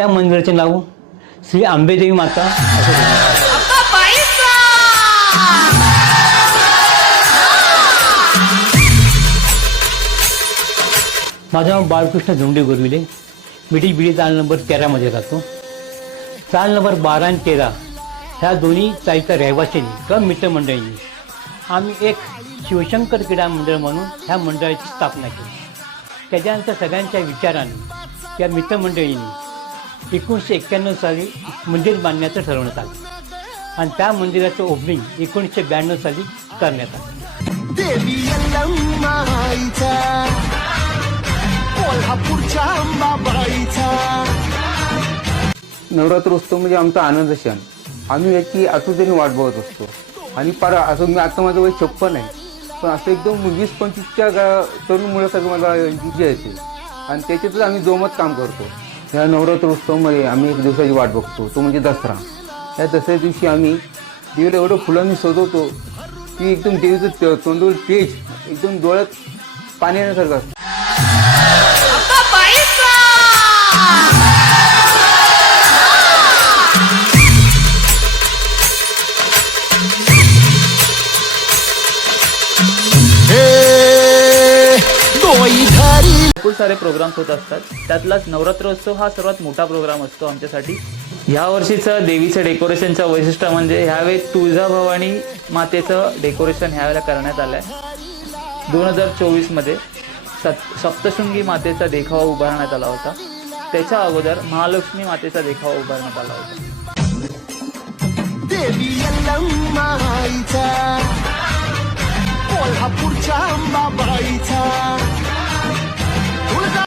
त्या मंदिराचे नाव श्री अंबेदेवी माता असं ठेवलं. माझं नाव बाळकृष्ण झोंडे गोरविले. मिठी बिडी चाल नंबर 13मध्ये राहतो. चाल नंबर 12 आणि 13 ह्या दोन्ही चाळीच्या रहिवाशांनी किंवा मित्रमंडळींनी आम्ही एक शिवशंकर क्रीडा मंडळ म्हणून ह्या मंडळाची स्थापना केली. त्याच्यानंतर सगळ्यांच्या विचाराने या मित्रमंडळींनी 1991 साली मंदिर बांधण्याचं ठरवण्यात आलं आणि त्या मंदिराचं ओपनिंग 1992 साली करण्यात आलं. नवरात्रोत्सव म्हणजे आमचा आनंद क्षण. आम्ही याची आतुरतेने वाट बघत असतो आणि पार असं मी आता माझं वय 56 आहे, पण असं एकदम 20-25च्या तरुण मुलासारखं मला इच्छा येते आणि त्याच्यातच आम्ही जोमात काम करतो. या नवरात्रोत्सवमध्ये आम्ही एक दिवसाची वाट बघतो, तो म्हणजे दसरा. या दसऱ्या दिवशी आम्ही देवीला एवढं फुलांनी सजवतो की एकदम देवीचं तोंडवर तेज एकदम डोळ्यात पाणी येण्यासारखं असतं. खूप सारे प्रोग्राम्स होत असतात, त्यातलाच नवरात्रोत्सव हा सर्वात मोठा प्रोग्राम असतो आमच्यासाठी. ह्या वर्षीचं देवीचं डेकोरेशनचं वैशिष्ट्य म्हणजे ह्यावेळी तुळजाभवानी मातेचं डेकोरेशन ह्यावेळेला करण्यात आलं आहे. 2024मध्ये सप्तशृंगी मातेचा देखावा उभारण्यात आला होता. त्याच्या अगोदर महालक्ष्मी मातेचा देखावा उभारण्यात आला होता. कोल्हापूरच्या अंबाबाईचा